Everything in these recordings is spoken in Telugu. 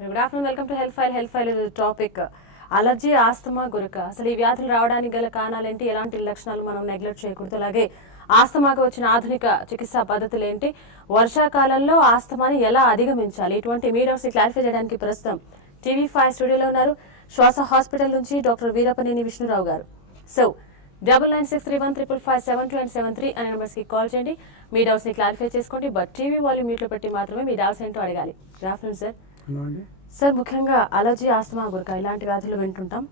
Good afternoon, welcome to health file. Health file topic allergy, asthma, గురక. అసలు ఈ వ్యాధులు రావడానికి గల కారణాలేంటి, ఎలాంటి లక్షణాలు మనం నెగ్లెక్ట్ చేయకూడదు, అలాగే ఆస్తమాకు వచ్చిన ఆధునిక చికిత్సా పద్ధతులు ఏంటి, వర్షాకాలంలో ఆస్తమాని ఎలా అధిగమించాలి, ఇటువంటి మీ డౌట్స్ క్లారిఫై చేయడానికి ప్రస్తుతం TV5 స్టూడియోలో ఉన్నారు శ్వాస హాస్పిటల్ నుంచి డాక్టర్ వీరపనేని విష్ణురావు గారు. సో 996315557273 అనే నెంబర్స్ కి కాల్ చేయండి, మీ డౌట్స్ ని క్లారిఫై చేసుకోండి. బట్ టీవీ వాల్యూమ్ మ్యూట్ లో పెట్టి మాత్రమే మీ డౌట్స్ ఏంటో అడగాలి. Good afternoon sir. సార్, ముఖ్యంగా అలర్జీ, ఆస్తమా, గురక ఇలాంటి వ్యాధులు వింటుంటాం.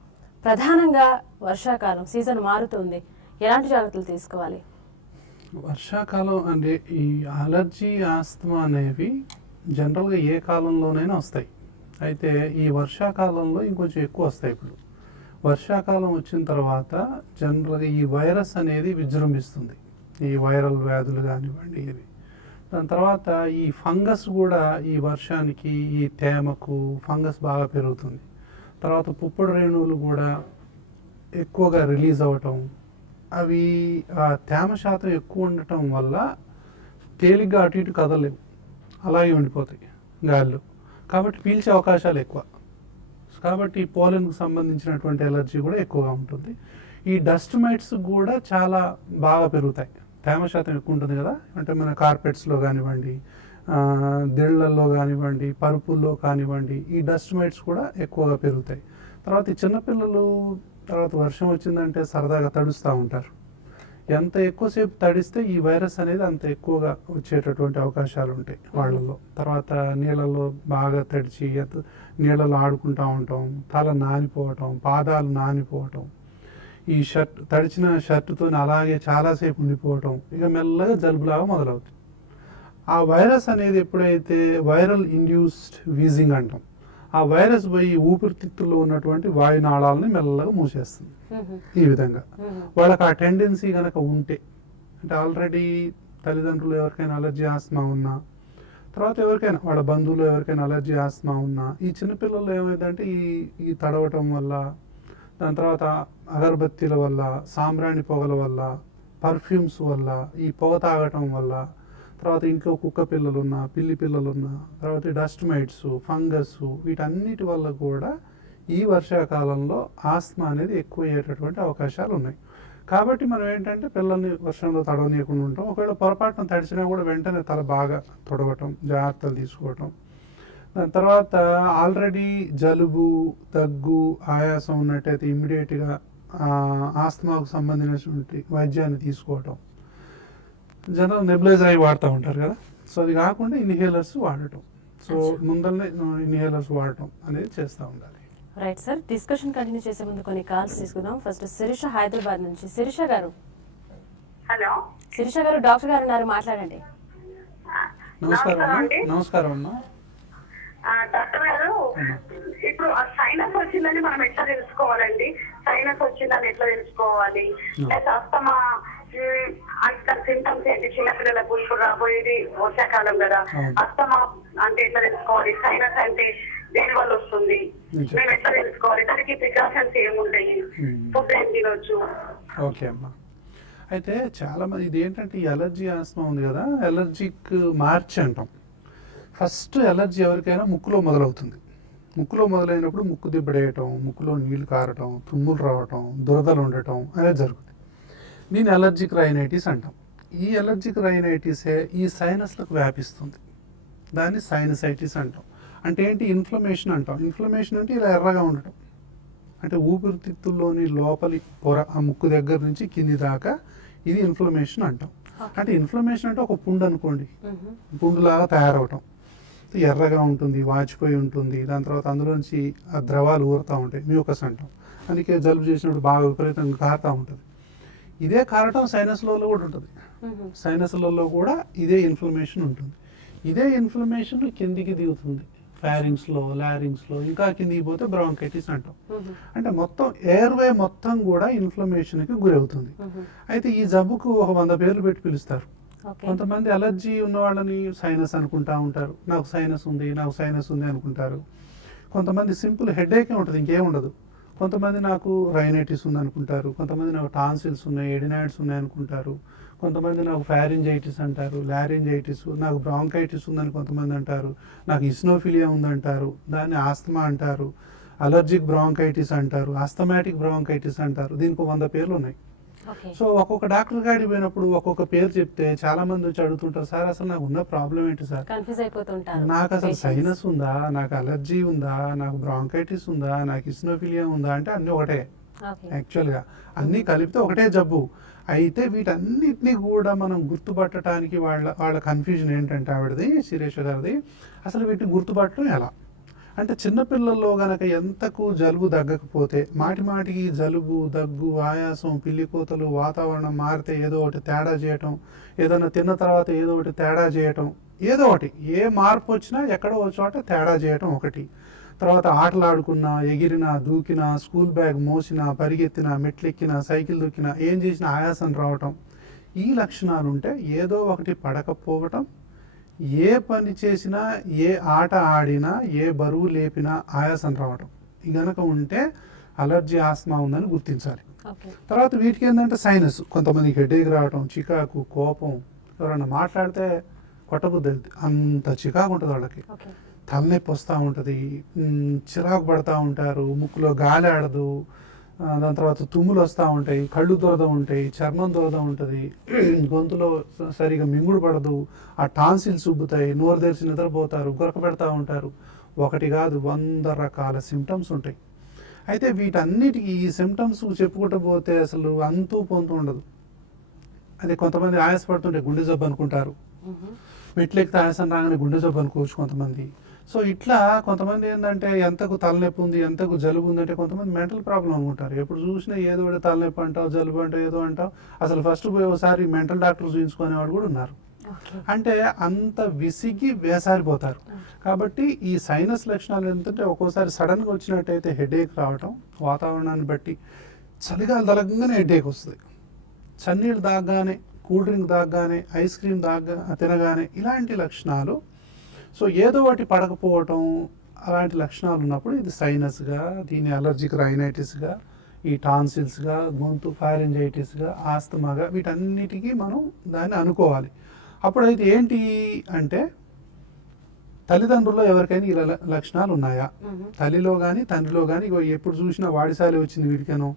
ప్రధానంగా వర్షాకాలం సీజన్ మారుతుంది, ఎలాంటి జాగ్రత్తలు తీసుకోవాలి? వర్షాకాలం అంటే ఈ అలర్జీ, ఆస్తమా అనేవి జనరల్గా ఏ కాలంలోనైనా వస్తాయి. అయితే ఈ వర్షాకాలంలో ఇంకొంచెం ఎక్కువ వస్తాయి. ఇప్పుడు వర్షాకాలం వచ్చిన తర్వాత జనరల్గా ఈ వైరస్ అనేది విజృంభిస్తుంది. ఈ వైరల్ వ్యాధులు కానివ్వండి ఇవి. దాని తర్వాత ఈ ఫంగస్ కూడా ఈ వర్షానికి, ఈ తేమకు ఫంగస్ బాగా పెరుగుతుంది. తర్వాత పుప్పొడి రేణువులు కూడా ఎక్కువగా రిలీజ్ అవ్వటం, అవి ఆ తేమ శాతం ఎక్కువ ఉండటం వల్ల తేలిగ్గా అటు ఇటు కదలేవు, అలాగే ఉండిపోతాయి గాల్లో. కాబట్టి పీల్చే అవకాశాలు ఎక్కువ. కాబట్టి పోలెన్కు సంబంధించినటువంటి ఎలర్జీ కూడా ఎక్కువగా ఉంటుంది. ఈ డస్ట్ మైట్స్ కూడా చాలా బాగా పెరుగుతాయి. తేమ శాతం ఎక్కువ ఉంటుంది కదా, అంటే మన కార్పెట్స్లో కానివ్వండి, దిళ్లల్లో కానివ్వండి, పరుపుల్లో కానివ్వండి, ఈ డస్ట్ మైట్స్ కూడా ఎక్కువగా పెరుగుతాయి. తర్వాత ఈ చిన్నపిల్లలు తర్వాత వర్షం వచ్చిందంటే సరదాగా తడుస్తూ ఉంటారు. ఎంత ఎక్కువసేపు తడిస్తే ఈ వైరస్ అనేది అంత ఎక్కువగా వచ్చేటటువంటి అవకాశాలు ఉంటాయి వాళ్ళలో. తర్వాత నీళ్ళలో బాగా తడిచి నీళ్ళలో ఆడుకుంటూ ఉంటాం, తల నానిపోవటం, పాదాలు నానిపోవటం, ఈ తడిచిన షర్టుతో అలాగే చాలాసేపు ఉండిపోవటం, ఇక మెల్లగా జలుబులాగా మొదలవుతుంది. ఆ వైరస్ అనేది ఎప్పుడైతే వైరల్ ఇండ్యూస్డ్ వీజింగ్ అంటాం, ఆ వైరస్ పోయి ఊపిరితిత్తుల్లో ఉన్నటువంటి వాయునాళాలని మెల్లగా మూసేస్తుంది. ఈ విధంగా వాళ్ళకి ఆ టెండెన్సీ కనుక ఉంటే, అంటే ఆల్రెడీ తల్లిదండ్రులు ఎవరికైనా అలర్జీ, ఆస్తమా ఉన్నా, తర్వాత ఎవరికైనా వాళ్ళ బంధువులు ఎవరికైనా అలర్జీ, ఆస్తమా ఉన్నా, ఈ చిన్నపిల్లలు ఏమైందంటే ఈ తడవటం వల్ల, దాని తర్వాత అగరబత్తీల వల్ల, సాంబ్రాణి పొగల వల్ల, పర్ఫ్యూమ్స్ వల్ల, ఈ పొగ తాగటం వల్ల, తర్వాత ఇంట్లో కుక్క పిల్లలున్నా, పిల్లి పిల్లలున్నా, తర్వాత డస్ట్ మైట్స్, ఫంగస్, వీటన్నిటి వల్ల కూడా ఈ వర్షాకాలంలో ఆస్తమా అనేది ఎక్కువ అయ్యేటటువంటి అవకాశాలు ఉన్నాయి. కాబట్టి మనం ఏంటంటే పిల్లల్ని వర్షంలో తడవనీయకుండా ఉంటాం. ఒకవేళ పొరపాటున తడిచినా కూడా వెంటనే తల బాగా తొడవటం, జాగ్రత్తలు తీసుకోవటం. దాని తర్వాత ఆల్రెడీ జలుబు, దగ్గు, ఆయాసం ఉన్నట్టయితే ఇమ్మీడియట్గా ఆస్తమాకు సంబంధించినటువంటి వైద్యాన్ని తీసుకోవటం. జనరల్ నెబులైజర్ అవి వాడుతూ ఉంటారు కదా, సో అది కాకుండా ఇన్హేలర్స్ వాడటం. సో ముందరనే ఇన్హేలర్స్ వాడటం అనేది చేస్తూ ఉండాలి. రైట్ సార్, డిస్కషన్ కంటిన్యూ చేసే ముందు కొన్ని కాల్స్ తీసుకుందాం. ఫస్ట్ శిరీష హైదరాబాద్ నుంచి. శిరీష గారు. హలో శిరీష గారు, డాక్టర్ గారు ఉన్నారు, మాట్లాడండి. నమస్కారం అమ్మా. డాక్టర్ గారు, ఇప్పుడు సైనస్ వచ్చిందని మనం ఎట్లా తెలుసుకోవాలండి? సైనస్ వచ్చిందని ఎట్లా తెలుసుకోవాలి? అస్తమా సింటమ్స్ ఏంటి? చిన్నపిల్లలకు ఇప్పుడు రాబోయేది వర్షాకాలం కదా, అస్తమా అంటే ఎట్లా తెలుసుకోవాలి? సైనస్ అంటే దేని వల్ల వస్తుంది, మేము ఎట్లా తెలుసుకోవాలి? దానికి ప్రికాషన్స్ ఏముంటాయి? ఫుడ్ ఏం తినొచ్చు? ఓకే అమ్మా. అయితే చాలా మంది ఇది ఏంటంటే ఈ అలర్జీ, ఆస్తమా ఉంది కదా, అలర్జిక్ మార్చ్ అంటాం. ఫస్ట్ ఎలర్జీ ఎవరికైనా ముక్కులో మొదలవుతుంది. ముక్కులో మొదలైనప్పుడు ముక్కు దిబ్బడేయటం, ముక్కులో నీళ్లు కారటం, తుమ్ములు రావటం, దురదలు ఉండటం అనేది జరుగుతుంది. దీన్ని అలర్జిక్ రైనైటిస్ అంటాం. ఈ అలర్జిక్ రైనైటిసే ఈ సైనస్లకు వ్యాపిస్తుంది. దాన్ని సైనసైటిస్ అంటాం. అంటే ఏంటి? ఇన్ఫ్లమేషన్ అంటాం. ఇన్ఫ్లమేషన్ అంటే ఇలా ఎర్రగా ఉండటం, అంటే ఊపిరితిత్తుల్లోని లోపలి పొర, ఆ ముక్కు దగ్గర నుంచి కింది దాకా, ఇది ఇన్ఫ్లమేషన్ అంటాం. అంటే ఇన్ఫ్లమేషన్ అంటే ఒక పుండు అనుకోండి, పుండులాగా తయారవటం, ఎర్రగా ఉంటుంది, వాచిపోయి ఉంటుంది. దాని తర్వాత అందులోంచి ఆ ద్రవాలు ఊరుతూ ఉంటాయి, మ్యూకస్ అంటాం. అందుకే జలుబు చేసినప్పుడు బాగా విపరీతంగా కారుతూ ఉంటుంది. ఇదే కారటం సైనస్లలో కూడా ఉంటుంది. సైనస్లలో కూడా ఇదే ఇన్ఫ్లమేషన్ ఉంటుంది. ఇదే ఇన్ఫ్లమేషన్ కిందికి దిగుతుంది, ఫారింగ్స్లో, లారింగ్స్లో, ఇంకా కిందికి పోతే బ్రాంకైటిస్ అంటాం. అంటే మొత్తం ఎయిర్వే మొత్తం కూడా ఇన్ఫ్లమేషన్కి గురవుతుంది. అయితే ఈ జబ్బుకు ఒక 100 పేర్లు పెట్టి పిలుస్తారు. కొంతమంది అలర్జీ ఉన్న వాళ్ళని సైనస్ అనుకుంటా ఉంటారు, నాకు సైనస్ ఉంది, నాకు సైనస్ ఉంది అనుకుంటారు. కొంతమంది సింపుల్ హెడేకే ఉంటుంది, ఇంకేం ఉండదు. కొంతమంది నాకు రైనైటిస్ ఉందనుకుంటారు, కొంతమంది నాకు టాన్సిల్స్ ఉన్నాయి, ఎడినాయిడ్స్ ఉన్నాయి అనుకుంటారు, కొంతమంది నాకు ఫ్యారింజైటిస్ అంటారు, లారింజైటిస్, నాకు బ్రాంకైటిస్ ఉందని కొంతమంది అంటారు, నాకు ఇస్నోఫిలియా ఉందంటారు, దాన్ని ఆస్తమా అంటారు, అలర్జిక్ బ్రాంకైటిస్ అంటారు, ఆస్తమాటిక్ బ్రాంకైటిస్ అంటారు. దీనికి 100 పేర్లు ఉన్నాయి. సో ఒక్కొక్క డాక్టర్ కాడికి పోయినప్పుడు ఒక్కొక్క పేరు చెప్తే చాలా మంది వచ్చి అడుగుతుంటారు, సార్ అసలు నాకు ఉన్న ప్రాబ్లం ఏంటి సార్, కన్ఫ్యూజ్ అయిపోతుంటారు, నాకు అసలు సైనస్ ఉందా, నాకు అలర్జీ ఉందా, నాకు బ్రాంకైటిస్ ఉందా, నాకు ఇస్నోఫిలియా ఉందా అంటే అన్నీ ఒకటే. యాక్చువల్గా అన్నీ కలిపితే ఒకటే జబ్బు. అయితే వీటన్నిటినీ కూడా మనం గుర్తుపట్టడానికి వాళ్ళ కన్ఫ్యూజన్ ఏంటంటే ఆవిడది, శిరీష గారిది, అసలు వీటిని గుర్తుపట్టడం ఎలా అంటే చిన్నపిల్లల్లో గనక ఎంతకు జలుబు తగ్గకపోతే మాటికి జలుబు, దగ్గు, ఆయాసం, పిల్లికోతలు, వాతావరణం మారితే ఏదో ఒకటి తేడా చేయటం, ఏదైనా తిన్న తర్వాత ఏదో ఒకటి తేడా చేయటం, ఏదో ఒకటి ఏ మార్పు వచ్చినా ఎక్కడో చోట తేడా చేయటం ఒకటి. తర్వాత ఆటలాడుకున్నా, ఎగిరినా, దూకినా, స్కూల్ బ్యాగ్ మోసినా, పరిగెత్తినా, మెట్లెక్కినా, సైకిల్ దూకినా, ఏం చేసినా ఆయాసం రావటం, ఈ లక్షణాలు ఉంటే ఏదో ఒకటి పడకపోవటం, ఏ పని చేసినా, ఏ ఆట ఆడినా, ఏ బరువు లేపినా ఆయాసం రావటం, ఈ గనక ఉంటే అలర్జీ ఆస్మా ఉందని గుర్తించాలి. తర్వాత వీటికి ఏంటంటే సైనస్, కొంతమందికి హెడేక్ రావటం, చికాకు, కోపం, ఎవరైనా మాట్లాడితే కొట్టబుద్ధి అంత చికాకు ఉంటుంది వాళ్ళకి, తలనొప్పి వస్తూ ఉంటుంది, చిరాకు పడుతూ ఉంటారు, ముక్కులో గాలి ఆడదు, దాని తర్వాత తుమ్ములు వస్తూ ఉంటాయి, కళ్ళు దురద ఉంటాయి, చర్మం దురద ఉంటుంది, గొంతులో సరిగా మింగుడు పడదు, ఆ టాన్సిల్స్ ఉబ్బుతాయి, నోరు తెరిచి నిద్రపోతారు, గురక పెడతా ఉంటారు. ఒకటి కాదు 100 రకాల సిమ్టమ్స్ ఉంటాయి. అయితే వీటన్నిటికీ ఈ సిమ్టమ్స్ చెప్పుకుంటూ పోతే అసలు అంతూ పొంతు ఉండదు. అదే కొంతమంది ఆయాసపడుతుంటే గుండె జబ్బు అనుకుంటారు, మెట్లెక్కితే ఆయాసం రాగానే గుండె జబ్బు అనుకోవచ్చు కొంతమంది. సో ఇట్లా కొంతమంది ఏంటంటే ఎంతకు తలనొప్పి ఉంది, ఎంతకు జలుబు ఉందంటే కొంతమంది మెంటల్ ప్రాబ్లం అనుకుంటారు. ఎప్పుడు చూసినా ఏదో ఒకటి తలనొప్పి అంటావు, జలుబు అంటావు, ఏదో అంటావు, అసలు ఫస్ట్ పోయి ఒకసారి మెంటల్ డాక్టర్ చూపించుకునేవాడు కూడా ఉన్నారు. అంటే అంత విసిగి వేసారిపోతారు. కాబట్టి ఈ సైనస్ లక్షణాలు ఏంటంటే ఒక్కోసారి సడన్గా వచ్చినట్టయితే హెడేక్ రావటం, వాతావరణాన్ని బట్టి చలిగాలి తలగంగానే హెడేక్ వస్తుంది, చన్నీళ్ళు తాగగానే, కూల్ డ్రింక్ తాగగానే, ఐస్ క్రీమ్ తినగానే, ఇలాంటి లక్షణాలు. సో ఏదో ఒకటి పడకపోవటం, అలాంటి లక్షణాలు ఉన్నప్పుడు ఇది సైనస్గా, దీని అలర్జిక్ రైనైటిస్గా, ఈ టాన్సిల్స్గా, గొంతు ఫారింజైటిస్గా, ఆస్తమాగా, వీటన్నిటికీ మనం దాన్ని అనుకోవాలి. అప్పుడైతే ఏంటి అంటే తల్లిదండ్రుల్లో ఎవరికైనా ఇలా లక్షణాలు ఉన్నాయా, తల్లిలో కానీ తండ్రిలో కానీ, ఎప్పుడు చూసినా వాడిసాలి వచ్చింది వీడికేనో,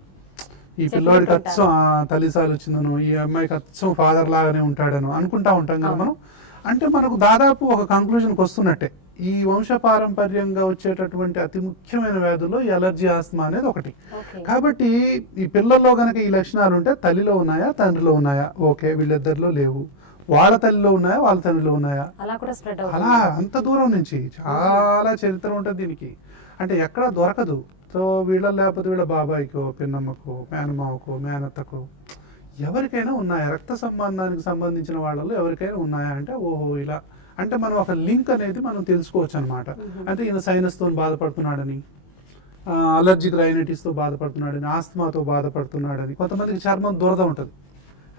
ఈ పిల్లవాడికి అచ్చం తల్లిసారి వచ్చిందనో, ఈ అమ్మాయికి అచ్చం ఫాదర్ లాగానే ఉంటాడనో అనుకుంటా ఉంటాం కదా మనం. అంటే మనకు దాదాపు ఒక కంక్లూజన్కి వస్తున్నట్టే. ఈ వంశపారంపర్యంగా వచ్చేటటువంటి అతి ముఖ్యమైన వ్యాధుల్లో ఈ అలర్జీ ఆస్తమా అనేది ఒకటి. కాబట్టి ఈ పిల్లల్లో కనుక ఈ లక్షణాలు ఉంటే తల్లిలో ఉన్నాయా, తండ్రిలో ఉన్నాయా, ఓకే, వీళ్ళిద్దరిలో లేవు, వాళ్ళ తల్లిలో ఉన్నాయా, వాళ్ళ తండ్రిలో ఉన్నాయా, అలా అంత దూరం నుంచి చాలా చరిత్ర ఉంటుంది దీనికి. అంటే ఎక్కడా దొరకదు. సో వీళ్ళ లేకపోతే వీళ్ళ బాబాయికో, పిన్నమ్మకో, మేనమావకో, మేనత్తకో, ఎవరికైనా ఉన్నాయా, రక్త సంబంధానికి సంబంధించిన వాళ్ళలో ఎవరికైనా ఉన్నాయా అంటే ఓహో ఇలా, అంటే మనం ఒక లింక్ అనేది మనం తెలుసుకోవచ్చు అనమాట. అంటే ఈయన సైనస్తో బాధపడుతున్నాడని, అలర్జిక్ రైనైటిస్తో బాధపడుతున్నాడని, ఆస్తమాతో బాధపడుతున్నాడని. కొంతమందికి చర్మం దురద ఉంటుంది,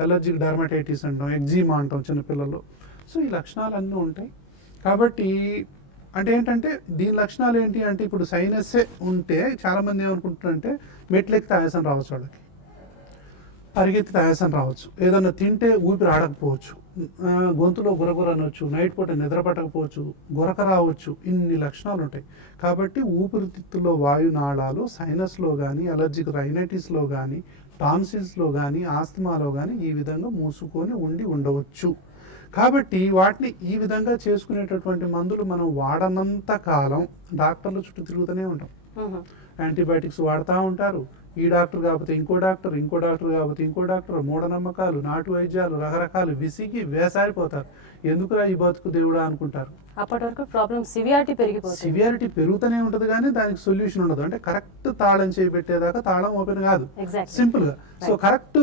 అలర్జిక్ డర్మటైటిస్ అంటాం, ఎగ్జిమా అంటాం చిన్నపిల్లల్లో. సో ఈ లక్షణాలన్నీ ఉంటాయి. కాబట్టి అంటే ఏంటంటే దీని లక్షణాలు ఏంటి అంటే ఇప్పుడు సైనస్సే ఉంటే చాలామంది ఏమనుకుంటారంటే మెట్లెక్కితే ఆయాసం రావచ్చు, వాళ్ళకి పరిగెత్తితే ఆయాసం రావచ్చు, ఏదన్నా తింటే ఊపిరి ఆడకపోవచ్చు, గొంతులో గురగుర అనవచ్చు, నైట్ పూట నిద్ర పట్టకపోవచ్చు, గురక రావచ్చు, ఇన్ని లక్షణాలు ఉంటాయి. కాబట్టి ఊపిరితిత్తుల్లో వాయునాళాలు సైనస్లో కానీ, అలర్జిక్ రైనైటిస్లో కానీ, టాన్సిల్స్లో కానీ, ఆస్తమాలో కానీ ఈ విధంగా మూసుకొని ఉండవచ్చు. కాబట్టి వాటిని ఈ విధంగా చేసుకునేటటువంటి మందులు మనం వాడనంత కాలం డాక్టర్ల చుట్టూ తిరుగుతూనే ఉంటాం. యాంటీబయాటిక్స్ వాడుతూ ఉంటారు, ఈ డాక్టర్ కాకపోతే ఇంకో డాక్టర్, ఇంకో డాక్టర్ కాకపోతే ఇంకో డాక్టర్, మూఢనమ్మకాలు, నాటు వైద్యాలు, రకరకాలు, విసిగి వేసారిపోతారు. ఎందుకురా ఈ బతుకు దేవుడా అనుకుంటారు. అప్పటి వరకు ప్రాబ్లం సివియారిటీ పెరుగుతూనే ఉంటుంది కానీ దానికి సొల్యూషన్ ఉండదు. అంటే కరెక్ట్ తాళం చేయబెట్టేదాకా తాళం ఓపెన్ కాదు, సింపుల్ గా. సో కరెక్ట్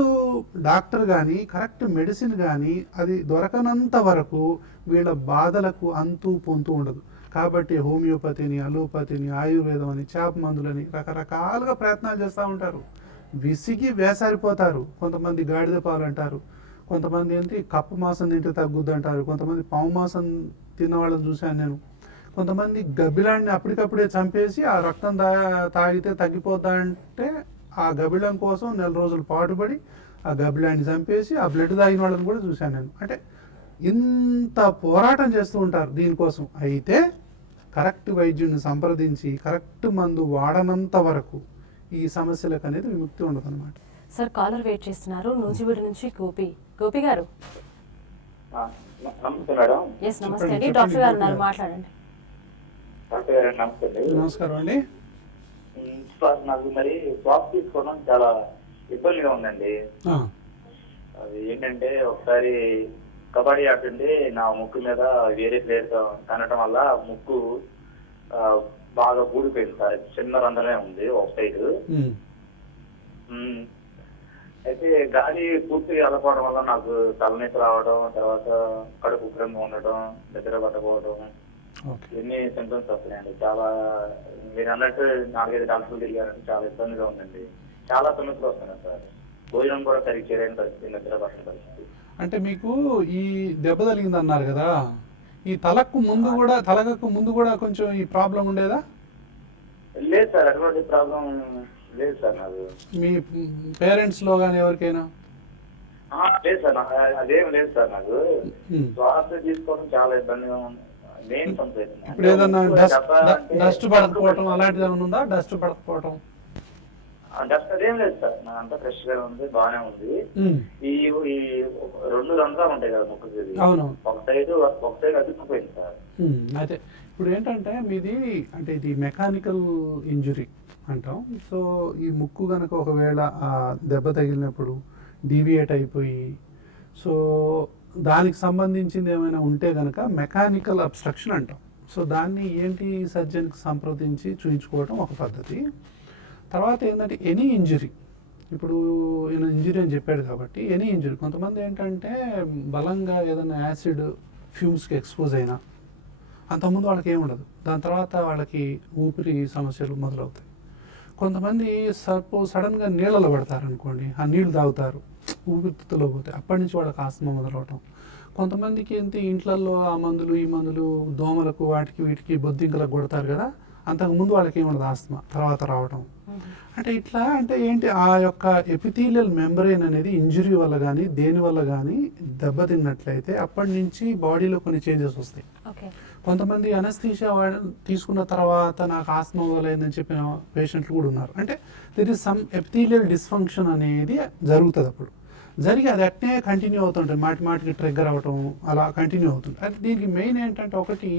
డాక్టర్ కానీ, కరెక్ట్ మెడిసిన్ కానీ అది దొరకనంత వరకు వీళ్ళ బాధలకు అంతూ పొంతూ ఉండదు. కాబట్టి హోమియోపతిని, అలోపతిని, ఆయుర్వేదం అని, చేప మందులని రకరకాలుగా ప్రయత్నాలు చేస్తూ ఉంటారు. విసిగి వేసారిపోతారు. కొంతమంది గాడిద పాలు అంటారు, కొంతమంది ఏంటి కప్ప మాసం తింటే తగ్గుద్ది అంటారు, కొంతమంది పాము మాసం తిన్న వాళ్ళని చూశాను నేను. కొంతమంది గబ్బిలాన్ని అప్పటికప్పుడే చంపేసి ఆ రక్తం తాగితే తగ్గిపోద్దా అంటే ఆ గబ్బిలం కోసం నెల రోజులు పాటుపడి ఆ గబ్బిలాన్ని చంపేసి ఆ బ్లడ్ తాగిన వాళ్ళని కూడా చూశాను నేను. అంటే ఇంత పోరాటం చేస్తూ ఉంటారు దీనికోసం. అయితే కరెక్ట్ వైద్యుడిని సంప్రదించి కరెక్ట్ మందు వాడనంత వరకు ఈ సమస్యలకు అనేది విముక్తి ఉండదు అనమాట. సార్ కాలర్ వెయిట్ చేస్తున్నారు, నూజివీడు నుంచి గోపి గారు. నమస్తే మేడం. ఎస్ నమస్తే అండి, డాక్టర్ గారు ఉన్నారు, మాట్లాడండి. నమస్తే అండి. నమస్కారం అండి. సార్ నాకు మరి శ్వాస తీసుకోవడం చాలా ఇబ్బందిగా ఉందండి. అది ఏంటంటే ఒకసారి కబడ్డీ ఆడుతుంటే నా ముక్కు మీద వేరే ప్లేయర్ కనటం వల్ల ముక్కు బాగా ఊడిపోయింది సార్. చిన్న రంధ్రమే ఉంది ఒక సైడ్. అయితే గాలి పూర్తిగా వెళ్ళకపోవడం వల్ల నాకు తలనొప్పి రావడం, తర్వాత కడుపు ఉగ్రంగా ఉండటం, నిద్ర పట్టకపోవడం, ఎన్ని సింటమ్స్ వస్తున్నాయండి. చాలా మీరు అన్నట్టు 4-5 డాక్టర్లు తిరిగారంటే చాలా ఇబ్బందిగా ఉందండి. చాలా సమస్యలు వస్తున్నాయి సార్. భోజనం కూడా సరిగ్గా చేయలేని పరిస్థితి, నిద్ర పట్టని పరిస్థితి. అంటే మీకు ఈ దెబ్బ తగిలింది అన్నారు కదా, ఈ తలకు ముందు కూడా కొంచెం ఈ ప్రాబ్లం ఉండేదా? లేదు సార్, అటువంటి ప్రాబ్లం లేదు సార్ నాకు. మీ పేరెంట్స్ లో కానీ ఎవరికైనా? లేదు సార్, అదేం లేదు సార్. నాకు శ్వాస తీసుకోవడం చాలా ఇబ్బందిగా ఉంది. మెయిన్ సమస్య ఇప్పుడు ఏదన్నా డస్ట్ పడకపోవటం అలాంటిది ఏమైనా ఉందా? డస్ట్ పడకపోవటం డస్ట్ అదేం లేదు సార్, నా అంతా ఫ్రెష్ గా ఉంది, బాగానే ఉంది. ఈ 2 రంధ్రాలు ఉంటాయి కదా ముక్కుకి, ఒక సైడ్ అతుక్కుపోయింది సార్. అయితే ఇప్పుడు ఏంటంటే మీది అంటే ఇది మెకానికల్ ఇంజురీ అంటాం. సో ఈ ముక్కు కనుక ఒకవేళ ఆ దెబ్బ తగిలినప్పుడు డీవియేట్ అయిపోయి, సో దానికి సంబంధించింది ఏమైనా ఉంటే కనుక మెకానికల్ అబ్స్ట్రక్షన్ అంటాం. సో దాన్ని ఏంటి సర్జన్కి సంప్రదించి చూయించుకోవడం ఒక పద్ధతి. తర్వాత ఏంటంటే ఎనీ ఇంజురీ, ఇప్పుడు ఈయన ఇంజురీ అని చెప్పాడు కాబట్టి ఎనీ ఇంజురీ, కొంతమంది ఏంటంటే బలంగా ఏదైనా యాసిడ్ ఫ్యూమ్స్కి ఎక్స్పోజ్ అయినా అంతకుముందు వాళ్ళకి ఏముండదు, దాని తర్వాత వాళ్ళకి ఊపిరి సమస్యలు మొదలవుతాయి. కొంతమంది సడన్గా నీళ్ళలో పడతారు అనుకోండి, ఆ నీళ్ళు తాగుతారు, ఊపిరితిత్తులో పోతాయి, అప్పటి నుంచి వాళ్ళకి ఆస్తమా మొదలవటం. కొంతమందికి ఇంట్లలో ఆ మందులు ఈ మందులు దోమలకు వాటికి వీటికి బొద్దింకలకు కొడతారు కదా, అంతకుముందు వాళ్ళకి ఏముండదు ఆస్తమా, తర్వాత రావటం. అంటే ఇట్లా అంటే ఏంటి, ఆ యొక్క ఎపిథీలియల్ మెంబ్రెయిన్ అనేది ఇంజురీ వల్ల కానీ దేని వల్ల కానీ దెబ్బతిన్నట్లయితే అప్పటి నుంచి బాడీలో కొన్ని చేంజెస్ వస్తాయి. కొంతమంది అనస్థీషియా తీసుకున్న తర్వాత నాకు ఆస్తమా మొదలైందని చెప్పిన పేషెంట్లు కూడా ఉన్నారు. అంటే there is some epithelial dysfunction అనేది జరుగుతుంది. అప్పుడు జరిగి అది అట్నే కంటిన్యూ అవుతుంటుంది, మాటికి ట్రిగ్గర్ అవటం అలా కంటిన్యూ అవుతుంది. అయితే దీనికి మెయిన్ ఏంటంటే ఒకటి,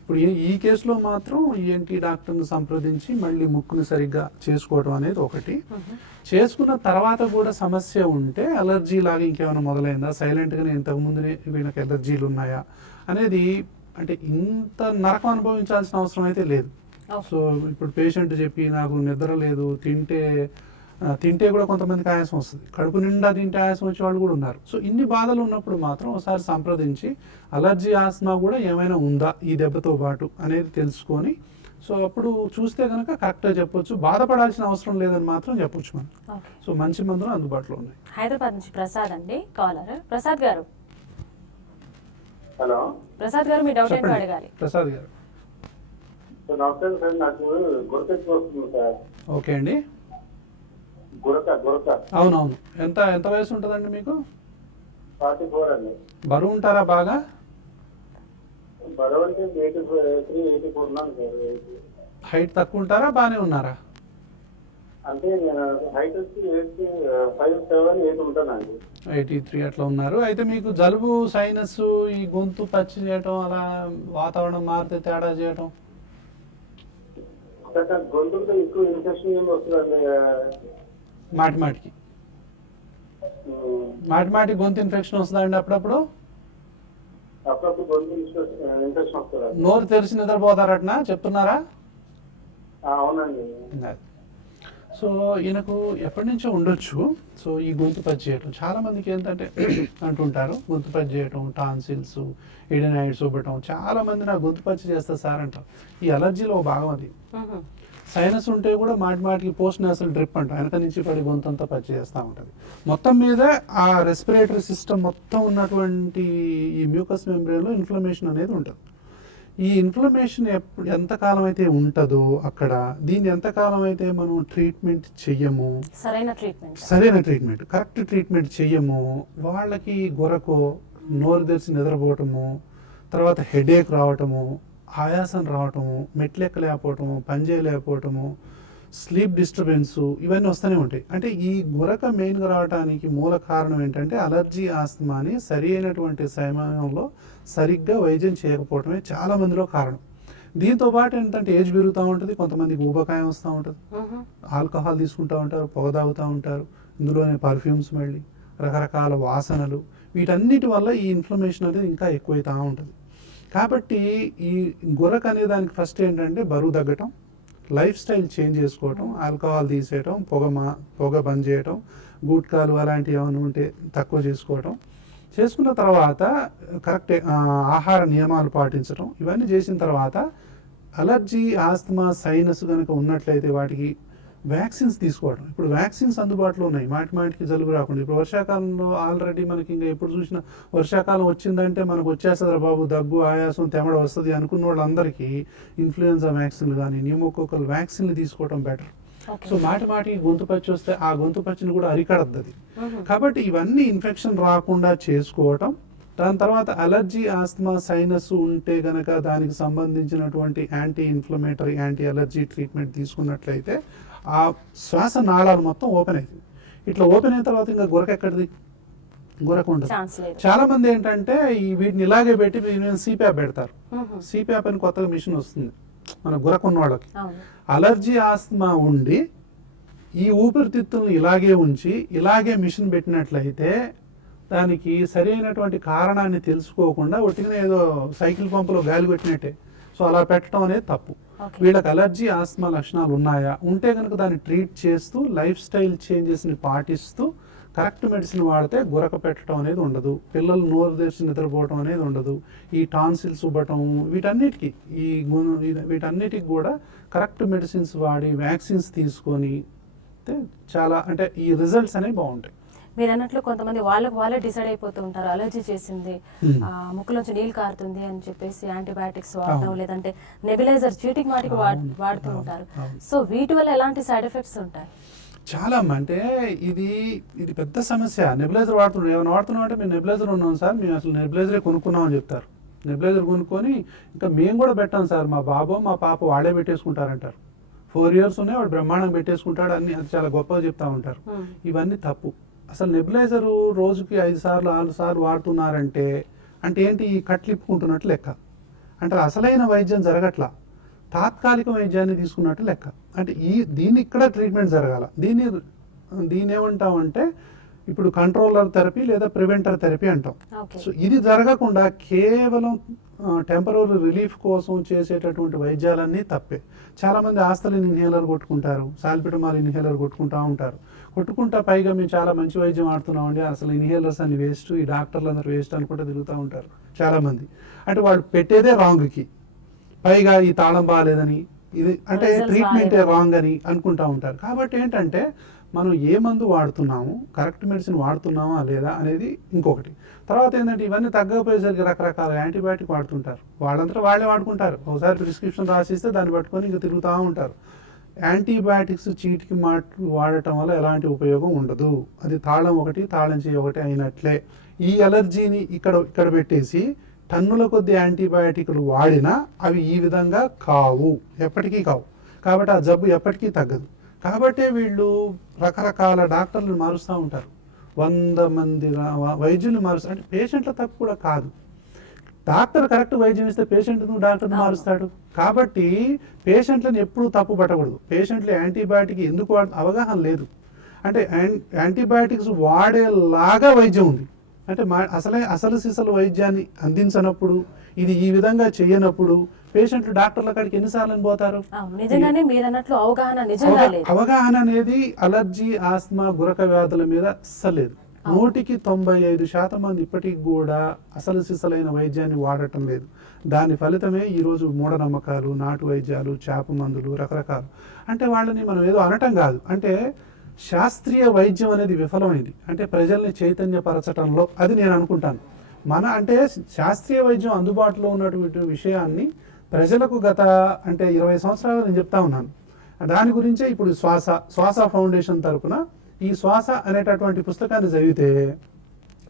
ఇప్పుడు ఈ కేసులో మాత్రం ఈఎన్టీ డాక్టర్ని సంప్రదించి మళ్ళీ ముక్కుని సరిగ్గా చేసుకోవడం అనేది ఒకటి. చేసుకున్న తర్వాత కూడా సమస్య ఉంటే అలర్జీ లాగా ఇంకేమైనా మొదలైందా, సైలెంట్గానే ఇంతకుముందునే వీళ్ళకి ఎలర్జీలు ఉన్నాయా అనేది, అంటే ఇంత నరకం అనుభవించాల్సిన అవసరం అయితే లేదు. సో ఇప్పుడు పేషెంట్ చెప్పి నాకు నిద్ర లేదు, తింటే కూడా కొంతమందికి ఆయాసం వస్తుంది, కడుపు నిండా తింటే ఆయాసం వచ్చే వాళ్ళు కూడా ఉన్నారు. సో ఇన్ని బాధలు ఉన్నప్పుడు మాత్రం ఒకసారి సంప్రదించి అలర్జీ ఆస్మా కూడా ఏమైనా ఉందా ఈ దెబ్బతో పాటు అనేది తెలుసుకొని, సో అప్పుడు చూస్తే కనుక కరెక్ట్గా చెప్పొచ్చు, బాధపడాల్సిన అవసరం లేదని మాత్రం చెప్పొచ్చు మనం. సో మంచి మందులు అందుబాటులో ఉన్నాయి. హైదరాబాద్ నుంచి ప్రసాద్ అండి కాలర్. ప్రసాద్ గారు. హలో ప్రసాద్ గారు, మీ డౌట్ ఏంటో అడగాలి. ప్రసాద్ గారు నమస్తే సార్. నాకు గురక వస్తుంది సార్. ఓకే అండి. గురక అవునవును. ఎంత వయసు ఉంటుందండి మీకు? 44 అండి. బరువు ఉంటారా బాగా? బరువు అంటే 83-84 ఉన్నాను సార్. హైట్ తక్కువ ఉంటారా, బాగానే ఉన్నారా? అంటే నేను హైట్ వచ్చి 5'7" ఉంటానండి. 83 అట్లా ఉన్నారు. అయితే మీకు జలుబు, సైనస్, ఈ గొంతు పచ్చి చేయటం, అలా వాతావరణం మారితే తేడా చేయటం, గొంతులో ఎక్కువ ఇన్ఫెక్షన్ ఏమి వస్తుందండి? మాటి గొంతు ఇన్ఫెక్షన్ వస్తుందండి అప్పుడప్పుడు గొంతు ఇన్ఫెక్షన్ వస్తుంది. నోరు తెరిచి నిద్రపోతారటనా చెప్తున్నారా? అవునండి. సో ఈయనకు ఎప్పటి నుంచో ఉండొచ్చు. సో ఈ గొంతు పచ్చి చేయటం చాలా మందికి ఏంటంటే అంటుంటారు, గొంతు పచ్చి చేయటం, టాన్సిల్స్, ఎడినాయిడ్స్ ఇవ్వటం, చాలా మంది నా గొంతు పచ్చి చేస్తారు సార్ అంటారు. ఈ అలర్జీలో భాగం అది. సైనస్ ఉంటే కూడా మాటికి పోస్ట్ నేసల్ డ్రిప్ అంటాం, వెనక నుంచి పడి గొంతు అంతా పచ్చి చేస్తూ ఉంటుంది. మొత్తం మీద ఆ రెస్పిరేటరీ సిస్టమ్ మొత్తం ఉన్నటువంటి ఈ మ్యూకస్ మెంబ్రెయిన్లో ఇన్ఫ్లమేషన్ అనేది ఉంటుంది. ఈ ఇన్ఫ్లమేషన్ ఎంతకాలం అయితే ఉంటుందో అక్కడ దీన్ని ఎంతకాలం అయితే మనం ట్రీట్మెంట్ చెయ్యము, సరైన ట్రీట్మెంట్ కరెక్ట్ ట్రీట్మెంట్ చెయ్యము, వాళ్ళకి గొరకో, నోరు తెరిచి నిద్రపోవటము, తర్వాత హెడేక్ రావటము, ఆయాసం రావటము, మెట్లెక్కలేకపోవటము, పని చేయలేకపోవటము, స్లీప్ డిస్టర్బెన్స్, ఇవన్నీ వస్తూనే ఉంటాయి. అంటే ఈ గురక మెయిన్గా రావడానికి మూల కారణం ఏంటంటే అలర్జీ ఆస్తమాని సరి అయినటువంటి సమయంలో సరిగ్గా వైద్యం చేయకపోవటమే చాలా మందిలో కారణం. దీంతో పాటు ఏంటంటే ఏజ్ పెరుగుతూ ఉంటుంది, కొంతమందికి ఊబకాయం వస్తూ ఉంటుంది, ఆల్కహాల్ తీసుకుంటూ ఉంటారు, పొగ తాగుతూ ఉంటారు, ఇందులోనే పర్ఫ్యూమ్స్, మళ్ళీ రకరకాల వాసనలు, వీటన్నిటి వల్ల ఈ ఇన్ఫ్లమేషన్ అనేది ఇంకా ఎక్కువైతూ ఉంటుంది. కాబట్టి ఈ గురక అనే దానికి ఫస్ట్ ఏంటంటే బరువు తగ్గటం, లైఫ్ స్టైల్ చేంజ్ చేసుకోవటం, ఆల్కహాల్ తీసేయటం, పొగ బంద్ చేయటం, గుట్కాలు అలాంటివి ఏమైనా ఉంటే తక్కువ చేసుకోవటం, చేసుకున్న తర్వాత కరెక్ట్ ఆహార నియమాలు పాటించడం, ఇవన్నీ చేసిన తర్వాత అలర్జీ, ఆస్తమా, సైనస్ కనుక ఉన్నట్లయితే వాటికి వ్యాక్సిన్స్ తీసుకోవడం. ఇప్పుడు వ్యాక్సిన్స్ అందుబాటులో ఉన్నాయి, మాటికి జలుబు రాకుండా. ఇప్పుడు వర్షాకాలంలో ఆల్రెడీ మనకి ఇంకా ఎప్పుడు చూసినా వర్షాకాలం వచ్చిందంటే మనకు వచ్చేస్తుందిరా బాబు, దగ్గు, ఆయాసం, తెమడ వస్తుంది అనుకున్న వాళ్ళందరికీ ఇన్ఫ్లుయెన్జా వ్యాక్సిన్లు కానీ న్యూమోకోకల్ వ్యాక్సిన్లు తీసుకోవడం బెటర్. సో మాటికి గొంతు పచ్చి వస్తే ఆ గొంతు పచ్చిని కూడా అరికడద్ది. కాబట్టి ఇవన్నీ ఇన్ఫెక్షన్ రాకుండా చేసుకోవటం. దాని తర్వాత అలర్జీ, ఆస్తమా, సైనస్ ఉంటే గనక దానికి సంబంధించినటువంటి anti inflammatory, anti allergy treatment తీసుకున్నట్లయితే ఆ శ్వాస నాళాలు మొత్తం ఓపెన్ అవుతుంది. ఇట్లా ఓపెన్ అయిన తర్వాత ఇంకా గురక ఎక్కడిది, గురక ఉండదు. చాలా మంది ఏంటంటే వీటిని ఇలాగే పెట్టి సిప్యాప్ పెడతారు. సిప్యాప్ అని కొత్తగా మిషన్ వస్తుంది మన గురక ఉన్న వాళ్ళకి. అలర్జీ, ఆస్తమా ఉండి ఈ ఊపిరితిత్తులను ఇలాగే ఉంచి ఇలాగే మిషన్ పెట్టినట్లయితే దానికి సరైనటువంటి కారణాన్ని తెలుసుకోకుండా ఒట్టిగా ఏదో సైకిల్ పంపులో గాలి పెట్టినట్టే. సో అలా పెట్టడం అనేది తప్పు. వీళ్ళకి అలర్జీ, ఆస్తమా లక్షణాలు ఉన్నాయా, ఉంటే కనుక దాన్ని ట్రీట్ చేస్తూ లైఫ్ స్టైల్ చేంజెస్ని పాటిస్తూ కరెక్ట్ మెడిసిన్ వాడితే గురక పెట్టడం అనేది ఉండదు, పిల్లలు నోరు తెరిచి నిద్రపోవడం అనేది ఉండదు, ఈ టాన్సిల్స్ ఉబ్బటం, వీటన్నిటికి కూడా కరెక్ట్ మెడిసిన్స్ వాడి వ్యాక్సిన్స్ తీసుకొని చాలా అంటే ఈ రిజల్ట్స్ అనేవి బాగుంటాయి. మీరు అన్నట్లు కొంతమంది వాళ్ళే డిసైడ్ అయిపోతూ ఉంటారు, అలర్జీ చేసింది, ముక్కులోంచి నీళ్ళు కారుతుంది అని చెప్పేసి యాంటీబయాటిక్స్ వాడటం, లేదంటే నెబిలైజర్ చీటికి మాటికి వాడుతూ ఉంటారు. సో వీటి వల్ల ఎలాంటి సైడ్ ఎఫెక్ట్స్ ఉంటాయి? చాలా అంటే ఇది పెద్ద సమస్య. నెబిలైజర్ వాడుతున్నారు, ఏమైనా వాడుతున్నాం అంటే మేము నెబిలైజర్ ఉన్నాం సార్, మేము అసలు నెబిలైజరే కొనుక్కున్నాం అని చెప్తారు. నెబిలైజర్ కొనుక్కొని ఇంకా మేము కూడా పెట్టాం సార్, మా బాబు మా పాప వాడే పెట్టేసుకుంటారంటారు. 4 years ఉన్నాయి, వాడు బ్రహ్మాండం పెట్టేసుకుంటాడు అని అది చాలా గొప్పగా చెప్తా ఉంటారు. ఇవన్నీ తప్పు. అసలు నెబిలైజరు రోజుకి 5 సార్లు 6 సార్లు వాడుతున్నారంటే అంటే ఏంటి, ఈ కట్లిప్పుకుంటున్నట్టు లెక్క. అంటే అసలైన వైద్యం జరగట్లా, తాత్కాలిక వైద్యాన్ని తీసుకున్నట్టు లెక్క. అంటే దీన్ని ఇక్కడ ట్రీట్మెంట్ జరగాల. దీన్ని ఏమంటామంటే ఇప్పుడు కంట్రోలర్ థెరపీ లేదా ప్రివెంటర్ థెరపీ అంటాం. సో ఇది జరగకుండా కేవలం టెంపరరీ రిలీఫ్ కోసం చేసేటటువంటి వైద్యాలన్నీ తప్పే. చాలామంది ఆస్తలిన్ ఇన్హేలర్ కొట్టుకుంటారు, సాల్పిటమాల్ ఇన్హేలర్ కొట్టుకుంటా పైగా మేము చాలా మంచి వైద్యం ఆడుతున్నామండి, అసలు ఇన్హేలర్స్ అన్ని వేస్ట్, ఈ డాక్టర్లు అందరూ వేస్ట్ అనుకుంటూ తిరుగుతూ ఉంటారు చాలామంది. అంటే వాళ్ళు పెట్టేదే రాంగ్కి, పైగా ఈ తాళం బాగాలేదని, ఇది అంటే ట్రీట్మెంటే రాంగ్ అని అనుకుంటూ ఉంటారు. కాబట్టి ఏంటంటే మనం ఏ మందు వాడుతున్నాము, కరెక్ట్ మెడిసిన్ వాడుతున్నామా లేదా అనేది ఇంకొకటి. తర్వాత ఏంటంటే ఇవన్నీ తగ్గకపోయేసరికి రకరకాల యాంటీబయాటిక్ వాడుతుంటారు, వాళ్ళంతా వాళ్ళే వాడుకుంటారు. ఒకసారి ప్రిస్క్రిప్షన్ రాసిస్తే దాన్ని పట్టుకొని ఇంకా తిరుగుతూ ఉంటారు. యాంటీబయాటిక్స్ చీటికి వాడటం వల్ల ఎలాంటి ఉపయోగం ఉండదు. అది తాళం ఒకటి, తాళం చేయి ఒకటి అయినట్లే. ఈ అలర్జీని ఇక్కడ పెట్టేసి టన్నుల కొద్ది యాంటీబయాటిక్లు వాడినా అవి ఈ విధంగా కావు, ఎప్పటికీ కావు. కాబట్టి ఆ జబ్బు ఎప్పటికీ తగ్గదు. కాబట్టి వీళ్ళు రకరకాల డాక్టర్లు మారుస్తూ ఉంటారు, 100 మంది వైద్యులు మారుస్తారు. అంటే పేషెంట్ల తప్పు కూడా కాదు, డాక్టర్ కరెక్ట్ వైద్యం ఇస్తే పేషెంట్ను డాక్టర్ని మారుస్తాడు. కాబట్టి పేషెంట్లను ఎప్పుడూ తప్పు పట్టకూడదు. పేషెంట్లు యాంటీబయాటిక్ ఎందుకు అవగాహన లేదు, అంటే యాంటీబయాటిక్స్ వాడేలాగా వైద్యం ఉంది. అంటే అసలు సిసలు వైద్యాన్ని అందించినప్పుడు, ఇది ఈ విధంగా చేయనప్పుడు పేషెంట్లు డాక్టర్ల కాడికి ఎన్నిసార్లు పోతారు? అవగాహన అనేది అలర్జీ, ఆస్తమా, గురక వ్యాధుల మీద అస్సలేదు. 100% మంది ఇప్పటికి కూడా అసలు సిసలైన వైద్యాన్ని వాడటం లేదు. దాని ఫలితమే ఈరోజు మూఢనమ్మకాలు, నాటు వైద్యాలు, చేప మందులు, రకరకాలు. అంటే వాళ్ళని మనం ఏదో అనటం కాదు, అంటే శాస్త్రీయ వైద్యం అనేది విఫలమైంది. అంటే ప్రజల్ని చైతన్యపరచడంలో అది నేను అనుకుంటాను. మన అంటే శాస్త్రీయ వైద్యం అందుబాటులో ఉన్నటువంటి విషయాన్ని ప్రజలకు గత అంటే 20 సంవత్సరాలు నేను చెప్తా ఉన్నాను. దాని గురించే ఇప్పుడు శ్వాస ఫౌండేషన్ తరపున ఈ శ్వాస అనేటటువంటి పుస్తకాన్ని చదివితే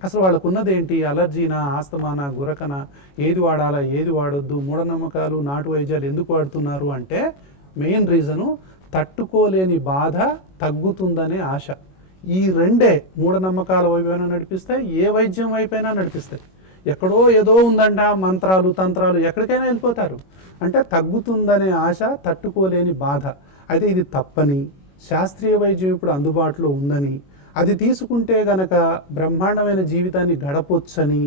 అసలు వాళ్ళకు ఉన్నది ఏంటి, అలర్జీనా, ఆస్తమానా, గురకనా, ఏది వాడాలా ఏది వాడొద్దు, మూఢనమ్మకాలు, నాటు వైద్యాలు ఎందుకు వాడుతున్నారు అంటే మెయిన్ రీజను తట్టుకోలేని బాధ తగ్గుతుందనే ఆశ. ఈ రెండే మూఢనమ్మకాల వైపైనా నడిపిస్తాయి, ఏ వైద్యం వైపైనా నడిపిస్తాయి. ఎక్కడో ఏదో ఉందంట, మంత్రాలు తంత్రాలు, ఎక్కడికైనా వెళ్ళిపోతారు. అంటే తగ్గుతుందనే ఆశ, తట్టుకోలేని బాధ. అయితే ఇది తప్పని, శాస్త్రీయ వైద్యం ఇప్పుడు అందుబాటులో ఉందని, అది తీసుకుంటే గనక బ్రహ్మాండమైన జీవితాన్ని గడపొచ్చని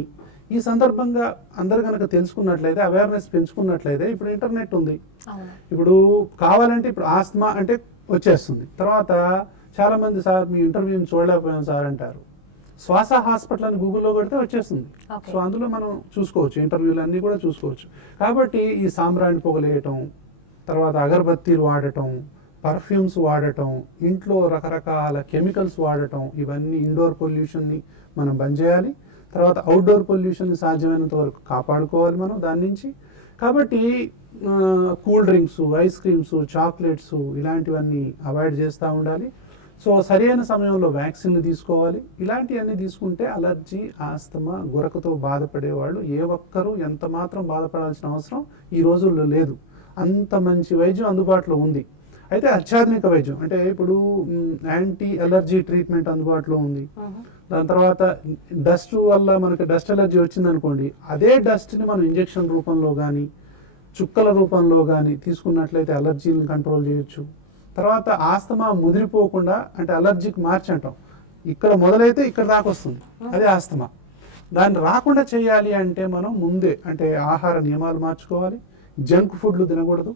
ఈ సందర్భంగా అందరు కనుక తెలుసుకున్నట్లయితే, అవేర్నెస్ పెంచుకున్నట్లయితే, ఇప్పుడు ఇంటర్నెట్ ఉంది, ఇప్పుడు కావాలంటే ఇప్పుడు ఆస్తమా అంటే వచ్చేస్తుంది. తర్వాత చాలామంది సార్ మీ ఇంటర్వ్యూని చూడలేకపోయాం సార్ అంటారు. శ్వాస హాస్పిటల్ అని గూగుల్లో కొడితే వచ్చేస్తుంది. సో అందులో మనం చూసుకోవచ్చు, ఇంటర్వ్యూలు అన్నీ కూడా చూసుకోవచ్చు. కాబట్టి ఈ సాంబ్రాణి పొగలేయటం, తర్వాత అగరబత్తీలు వాడటం, పర్ఫ్యూమ్స్ వాడటం, ఇంట్లో రకరకాల కెమికల్స్ వాడటం, ఇవన్నీ ఇండోర్ పొల్యూషన్ని మనం బంద్ చేయాలి. తర్వాత అవుట్డోర్ పొల్యూషన్ని సాధ్యమైనంత వరకు కాపాడుకోవాలి మనం దాని నుంచి. కాబట్టి cool drinks, ice creams, chocolates ఇలాంటివన్నీ అవాయిడ్ చేస్తూ ఉండాలి. సో సరైన సమయంలో వ్యాక్సిన్లు తీసుకోవాలి. ఇలాంటివన్నీ తీసుకుంటే అలర్జీ, ఆస్తమా, గురకతో బాధపడే వాళ్ళు ఏ ఒక్కరూ ఎంత మాత్రం బాధపడాల్సిన అవసరం ఈ రోజుల్లో లేదు. అంత మంచి వైద్యం అందుబాటులో ఉంది. అయితే అత్యాధునిక వైద్యం అంటే ఇప్పుడు యాంటీ అలర్జీ ట్రీట్మెంట్ అందుబాటులో ఉంది. దాని తర్వాత డస్ట్ వల్ల మనకి డస్ట్ అలర్జీ వచ్చిందనుకోండి, అదే డస్ట్ని మనం ఇంజెక్షన్ రూపంలో కానీ చుక్కల రూపంలో కానీ తీసుకున్నట్లయితే అలర్జీని కంట్రోల్ చేయొచ్చు. తర్వాత ఆస్తమా ముదిరిపోకుండా అంటే అలర్జీకి మార్చి అంటాం, ఇక్కడ మొదలైతే ఇక్కడ దాకా వస్తుంది, అదే ఆస్తమా. దాన్ని రాకుండా చేయాలి అంటే మనం ముందే అంటే ఆహార నియమాలు మార్చుకోవాలి, జంక్ ఫుడ్లు తినకూడదు.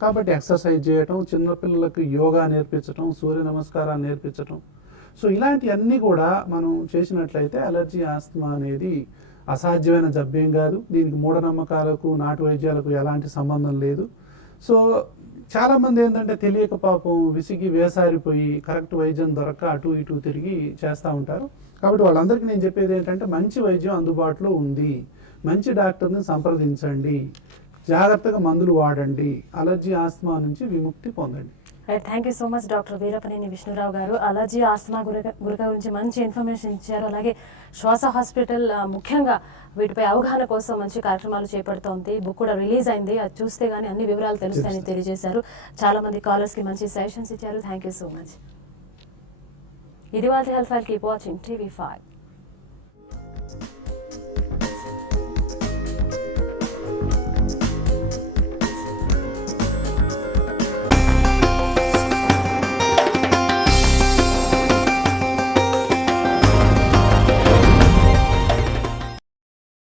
కాబట్టి ఎక్సర్సైజ్ చేయటం, చిన్నపిల్లలకు యోగా నేర్పించటం, సూర్య నమస్కారాలు నేర్పించటం. సో ఇలాంటివన్నీ కూడా మనం చేసినట్లయితే అలర్జీ, ఆస్తమా అనేది అసాధ్యమైన జబ్బేం కాదు. దీనికి మూఢనమ్మకాలకు, నాటు వైద్యాలకు ఎలాంటి సంబంధం లేదు. సో చాలామంది ఏంటంటే తెలియక పాపం విసిగి వేసారిపోయి కరెక్ట్ వైద్యం దొరక్క అటు ఇటు తిరిగి చేస్తూ ఉంటారు. కాబట్టి వాళ్ళందరికీ నేను చెప్పేది ఏంటంటే మంచి వైద్యం అందుబాటులో ఉంది, మంచి డాక్టర్ని సంప్రదించండి, జాగ్రత్తగా మందులు వాడండి, అలర్జీ, ఆస్తమా నుంచి విముక్తి పొందండి. Right, thank you so much doctor Veerapaneni Vishnu Rao గారు. అలర్జీ, ఆస్తమా, గురక గురించి మంచి ఇన్ఫర్మేషన్ ఇచ్చారు. అలాగే శ్వాస హాస్పిటల్ ముఖ్యంగా వీటిపై అవగాహన కోసం మంచి కార్యక్రమాలు చేపడుతోంది. బుక్ కూడా రిలీజ్ అయింది, అది చూస్తే కానీ అన్ని వివరాలు తెలుస్తాయని తెలియజేశారు. చాలా మంది కాలర్స్కి మంచి సజెషన్స్ ఇచ్చారు. Thank you so much. ఇది వాళ్ళ health file. Keep watching TV5.